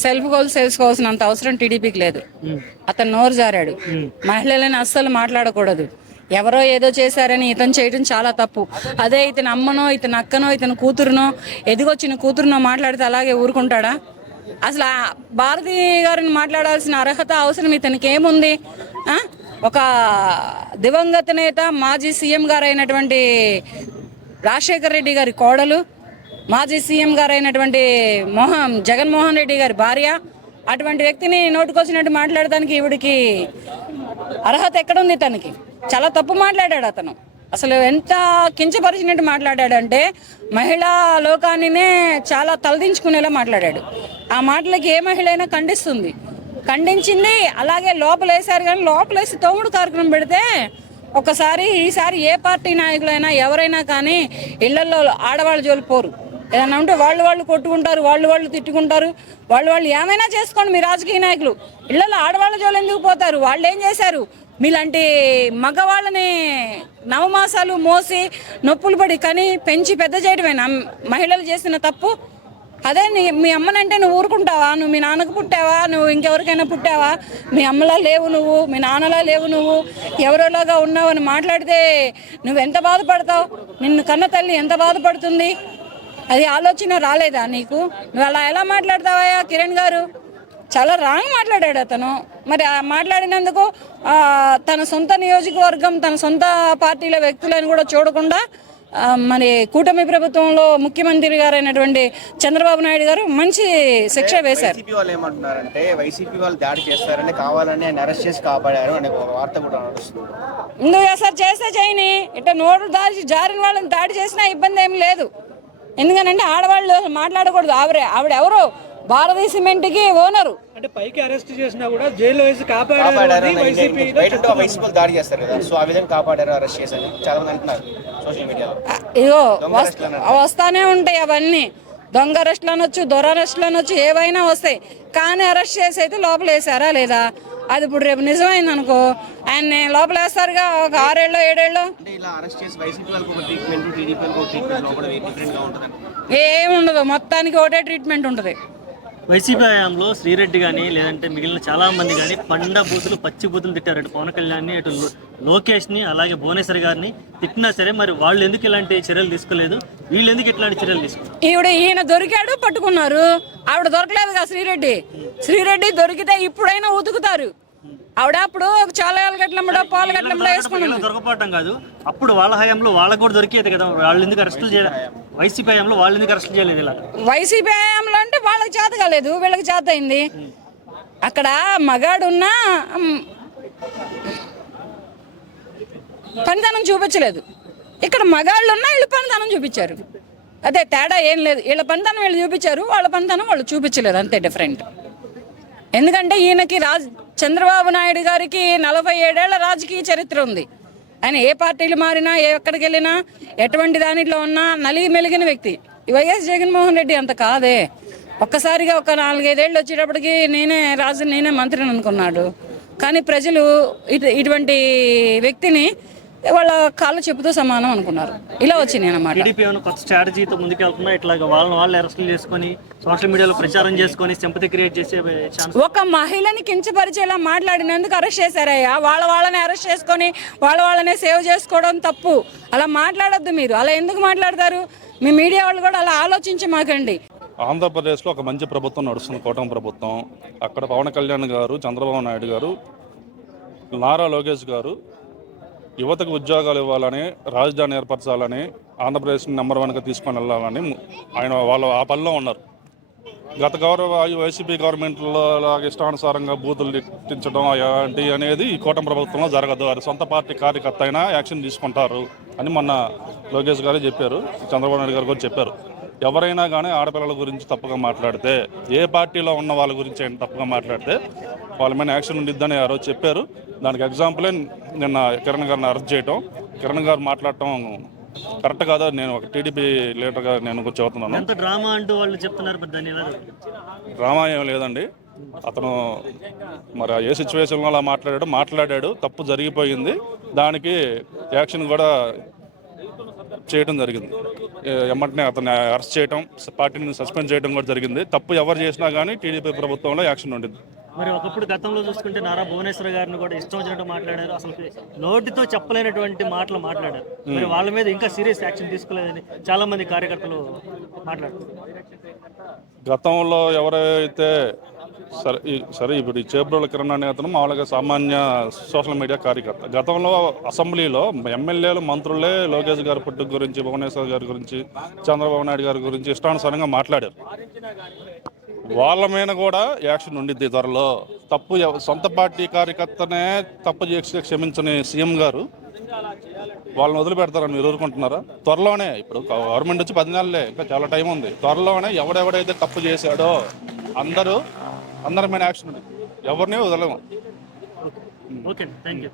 Self goals తెలుసుకోవాల్సినంత అవసరం టీడీపీకి లేదు. అతను నోరు జారాడు. మహిళలను అస్సలు మాట్లాడకూడదు. ఎవరో ఏదో చేశారని ఇతను చేయడం చాలా తప్పు. అదే ఇతను అమ్మనో, ఇతను అక్కనో, ఇతను కూతురునో, ఎదిగొచ్చిన కూతురునో మాట్లాడితే అలాగే ఊరుకుంటాడా? అసలు భారతి గారిని మాట్లాడాల్సిన అర్హత అవసరం ఇతనికి ఏముంది? ఒక దివంగత నేత, మాజీ సీఎం గారు అయినటువంటి రాజశేఖర రెడ్డి గారి కోడలు, మాజీ సీఎం గారు అయినటువంటి జగన్మోహన్ రెడ్డి గారి భార్య, అటువంటి వ్యక్తిని నోటుకొచ్చినట్టు మాట్లాడడానికి ఈవిడికి అర్హత ఎక్కడుంది? తనకి చాలా తప్పు మాట్లాడాడు అతను. అసలు ఎంత కించపరిచినట్టు మాట్లాడాడంటే మహిళా లోకాన్నినే చాలా తలదించుకునేలా మాట్లాడాడు. ఆ మాటలకి ఏ మహిళ అయినా ఖండించింది. అలాగే లోపలేశారు. కానీ లోపలేసి తోముడు కార్యక్రమం పెడితే ఈసారి ఏ పార్టీ నాయకులైనా ఎవరైనా కానీ ఇళ్లలో ఆడవాళ్ళ జోలు పోరు. ఏదన్నా ఉంటే వాళ్ళు కొట్టుకుంటారు, వాళ్ళు తిట్టుకుంటారు, వాళ్ళు ఏమైనా చేసుకోండి. మీ రాజకీయ నాయకులు ఇళ్లలో ఆడవాళ్ళ జోలు ఎందుకు పోతారు? వాళ్ళు ఏం చేశారు? మీలాంటి మగవాళ్ళని నవమాసాలు మోసి నొప్పులు పడి కని పెంచి పెద్ద చేయడమేనా మహిళలు చేసిన తప్పు? అదే మీ అమ్మనంటే నువ్వు ఊరుకుంటావా? నువ్వు మీ నాన్నకు పుట్టావా? నువ్వు ఇంకెవరికైనా పుట్టావా? మీ అమ్మలా లేవు నువ్వు, మీ నాన్నలా లేవు నువ్వు, ఎవరోలాగా ఉన్నావు అని మాట్లాడితే నువ్వెంత బాధపడతావు? నిన్ను కన్న తల్లి ఎంత బాధపడుతుంది? అది ఆలోచన రాలేదా నీకు? నువ్వు అలా ఎలా మాట్లాడతావా కిరణ్ గారు? చాలా రాంగ్ మాట్లాడాడు అతను. మరి మాట్లాడినందుకు తన సొంత నియోజకవర్గం, తన సొంత పార్టీల వ్యక్తులను కూడా చూడకుండా మరి కూటమి ప్రభుత్వంలో ముఖ్యమంత్రి గారు అయినటువంటి చంద్రబాబు నాయుడు గారు మంచి శిక్ష వేశారు. వాళ్ళు ఏమంటున్నారంటే వైసీపీ వాళ్ళు దాడి చేస్తారని కావాలని ఆయన అరెస్ట్ చేసి కాపాడారు అనే ఒక వార్త కూడా నడుస్తుంది. నువ్వు సార్ చేస్తే చేయని, ఇట్లా నోటు జారిన వాళ్ళని దాడి చేసినా ఇబ్బంది ఏమి లేదు. ఎందుకనంటే ఆడవాళ్ళు మాట్లాడకూడదు. ఆవిడెవరు? భారతీయ సిమెంట్ కి ఓనరు. అంటే పైకి అరెస్ట్ చేసినా కూడా జైల్లో వేసి కాపాడారు. దాడి చేస్తారు కదా, సో ఆ విధంగా కాపాడారు, అరెస్ట్ చేశారు చాలా మంది అంటున్నారు సోషల్ మీడియాలో. ఇగో వస్తానే ఉంటాయి అవన్నీ. దొంగ అరెస్టులు అనొచ్చు, దొర అరెస్టులు అనొచ్చు, ఏవైనా వస్తాయి. కానీ అరెస్ట్ చేసి అయితే లోపల వేసారా లేదా? అది ఇప్పుడు రేపు నిజమైంది అనుకో, ఆయన లోపల వేస్తారుగా ఒక 6 ఏళ్ళు 7 ఏళ్ళు. ఏముండదు, మొత్తానికి ఒకటే ట్రీట్మెంట్ ఉంటుంది. వైసీపీ హయాంలో శ్రీరెడ్డి కానీ లేదంటే మిగిలిన చాలా మంది కానీ పండ బూతులు పచ్చి బూతులు తిట్టారు. అటు పవన్ కళ్యాణ్ని, అటు లోకేష్ని, అలాగే భువనేశ్వర్ గారిని తిట్టినా సరే మరి వాళ్ళు ఎందుకు ఇలాంటి చర్యలు తీసుకోలేదు? వీళ్ళు ఎందుకు ఇట్లాంటి చర్యలు తీసుకున్నారు? ఈయన దొరికాడు, పట్టుకున్నారు. ఆవిడ దొరకలేదుగా శ్రీరెడ్డి దొరికితే ఇప్పుడైనా ఉతుకుతారు. ఆవిడ అప్పుడు చాలా గట్లమ్మడో పాలు గట్లమ్మడో వేసుకున్నారు. దొరకపోవటం కాదు, అప్పుడు వాళ్ళ హయాంలో వాళ్ళకు కూడా దొరికేది కదా. వాళ్ళు ఎందుకు అరెస్టులు చేయలేదు? వైసీపీ హయాంలో వాళ్ళు ఎందుకు అరెస్టులు చేయలేదు? ఇలా వైసీపీ హయాంలో అంటే వాళ్ళకి చేత కాలేదు, వీళ్ళకి చేత అయింది. అక్కడ మగాడున్నా పనితనం చూపించలేదు. ఇక్కడ మగాళ్ళు ఉన్నా వీళ్ళు పనితనం చూపించారు. అదే తేడా ఏం లేదు. వీళ్ళ పనితనం వీళ్ళు చూపించారు, వాళ్ళ పనితనం వాళ్ళు చూపించలేదు, అంతే డిఫరెంట్. ఎందుకంటే ఈయనకి చంద్రబాబు నాయుడు గారికి 47 ఏళ్ల రాజకీయ చరిత్ర ఉంది. ఆయన ఏ పార్టీలు మారినా, ఎక్కడికి వెళ్ళినా, ఎటువంటి దానిలో ఉన్నా నలిగి మెలిగిన వ్యక్తి. వైఎస్ జగన్మోహన్ రెడ్డి అంత కాదే. ఒక్కసారిగా ఒక 4-5 ఏళ్ళు వచ్చేటప్పటికి నేనే మంత్రిని అనుకున్నాడు. కానీ ప్రజలు ఇటువంటి వ్యక్తిని వాళ్ళ కాళ్ళు చెప్పుతో సమానం అనుకున్నారు. ఇలా వచ్చినాయి అన్నమాట. టీడీపీ కొత్త స్ట్రాటజీతో ముందుకెళ్తున్నా, ఇట్లాగా వాళ్ళు అరెస్టులు చేసుకొని సోషల్ మీడియాలో ప్రచారం చేసుకొని సింపతి క్రియేట్ చేసే ఒక మహిళని కించపరిచేలా మాట్లాడినందుకు అరెస్ట్ చేశారయ్యా. వాళ్ళని అరెస్ట్ చేసుకొని వాళ్ళనే సేవ్ చేసుకోవడం తప్పు. అలా మాట్లాడొద్దు మీరు. అలా ఎందుకు మాట్లాడతారు? మీ మీడియా వాళ్ళు కూడా అలా ఆలోచించి మాకండి. ఆంధ్రప్రదేశ్లో ఒక మంచి ప్రభుత్వం నడుస్తుంది, కూటమి ప్రభుత్వం. అక్కడ పవన్ కళ్యాణ్ గారు, చంద్రబాబు నాయుడు గారు, నారా లోకేష్ గారు యువతకు ఉద్యోగాలు ఇవ్వాలని, రాజధాని ఏర్పరచాలని, ఆంధ్రప్రదేశ్ని నెంబర్ 1గా తీసుకొని వెళ్ళాలని వాళ్ళు ఆ పనిలో ఉన్నారు. గత వైసీపీ గవర్నమెంట్లో ఇష్టానుసారంగా బూతులు తిట్టించడం అనేది ఈ కూటమి ప్రభుత్వంలో జరగదు. అది సొంత పార్టీ కార్యకర్త అయినా యాక్షన్ తీసుకుంటారు అని మొన్న లోకేష్ గారు చెప్పారు, చంద్రబాబు నాయుడు గారు కూడా చెప్పారు. ఎవరైనా కానీ ఆడపిల్లల గురించి తప్పుగా మాట్లాడితే, ఏ పార్టీలో ఉన్న వాళ్ళ గురించి అయినా తప్పుగా మాట్లాడితే వాళ్ళ మీద యాక్షన్ ఉండిద్దని ఆ రోజు చెప్పారు. దానికి ఎగ్జాంపులే నిన్న కిరణ్ గారిని అరెస్ట్ చేయటం. కిరణ్ గారు మాట్లాడటం కరెక్ట్ కాదు. నేను ఒక టీడీపీ లీడర్గా నేను చెబుతున్నాను. డ్రామా అంటూ వాళ్ళు చెప్తున్నారు. డ్రామా ఏం లేదండి. అతను మరి ఏ సిచ్యువేషన్లో అలా మాట్లాడాడు, తప్పు జరిగిపోయింది. దానికి యాక్షన్ కూడా చేయడం జరిగింది. ఎమ్మటనే అతన్ని అరెస్ట్ చేయడం, పార్టీని సస్పెండ్ చేయడం కూడా జరిగింది. తప్పు ఎవరు చేసినా కానీ టీడీపీ ప్రభుత్వంలో యాక్షన్ ఉండింది. మరి ఒకప్పుడు గతంలో చూసుకుంటే నారా భువనేశ్వర్ గారిని కూడా ఇష్టం వచ్చినట్టు మాట్లాడారు, అసలు నోటితో చెప్పలేనటువంటి మాటలు మాట్లాడారు. మరి వాళ్ళ మీద ఇంకా సీరియస్ యాక్షన్ తీసుకోలేదని చాలా మంది కార్యకర్తలు మాట్లాడుతున్నారు. గతంలో ఎవరైతే సరే ఇప్పుడు ఈ చేబ్రోల కిరణ్ అనే అతను మామూలుగా సామాన్య సోషల్ మీడియా కార్యకర్త. గతంలో అసెంబ్లీలో ఎమ్మెల్యేలు, మంత్రులే లోకేష్ గారి పుట్టుక గురించి, భువనేశ్వర్ గారి గురించి, చంద్రబాబు నాయుడు గారి గురించి ఇష్టానుసారంగా మాట్లాడారు. వాళ్ళ మీద కూడా యాక్షన్ ఉండిద్ది త్వరలో. తప్పు సొంత పార్టీ కార్యకర్తనే తప్పు చేసి క్షమించని సీఎం గారు వాళ్ళని వదిలిపెడతారని మీరు ఊరుకుంటున్నారా? త్వరలోనే, ఇప్పుడు గవర్నమెంట్ వచ్చి 10 నెలలే, ఇంకా చాలా టైం ఉంది. త్వరలోనే ఎవడెవడైతే తప్పు చేశాడో అందరి మీద యాక్షన్ ఉంది. ఎవరిని వదలము. Okay, thank you.